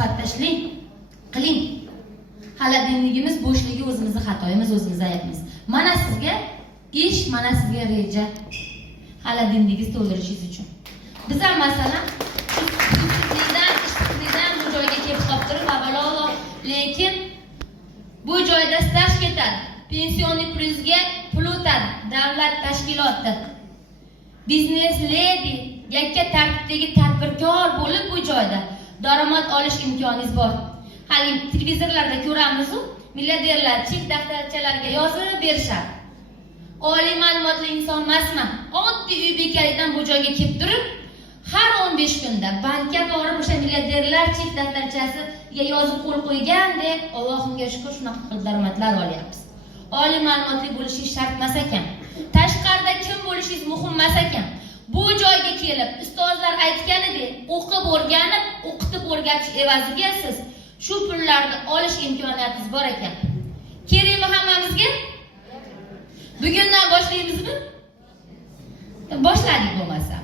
sifatida ishlang, qiling. Hali dinligimiz bo'shligi o'zimizning xatoyimiz, o'zimiz aybimiz. Mana sizga ish, mana sizga reja. Hali dinligingiz to'ldirishingiz uchun. Biz ham masalan ishsizlikdan bu joyga kelib toptirib avvalo, lekin bu joyda staj ketadi. Pensioniy pulingizga pul o'tadi. Davlat tashkiloti, biznes ledi, yakka tartibdagi tadbirkor bo'lib bu joyda daromad olish imkoningiz bor. Hali televizorlarda ko'ramiz-ku, milliarderlar chek daftarchalarga yozib berishadi. Oliy ma'lumotli inson emasman. Oddiy uy bekalidan bu joyga kelib turib, har 15 kunda bankka borib o'sha milliarderlar chek daftarchasiga yozib qo'l qo'ygandek, Allohimga shukr, shunaqa qilib daromadlar olyapmiz. Oliy ma'lumotli bo'lishingiz shart emas ekan. Tashqarida kim bo'lishingiz muhim emas ekan. Bu joyga kelib, ustozlar aytganidek, o'qib o'rganib, o'qitib o'rgatish evaziga siz shu pullarni olish imkoniyatingiz bor ekan. Kerakmi hammamizga? Bugundan boshlaymizmi? Boshladik bo'lmasa.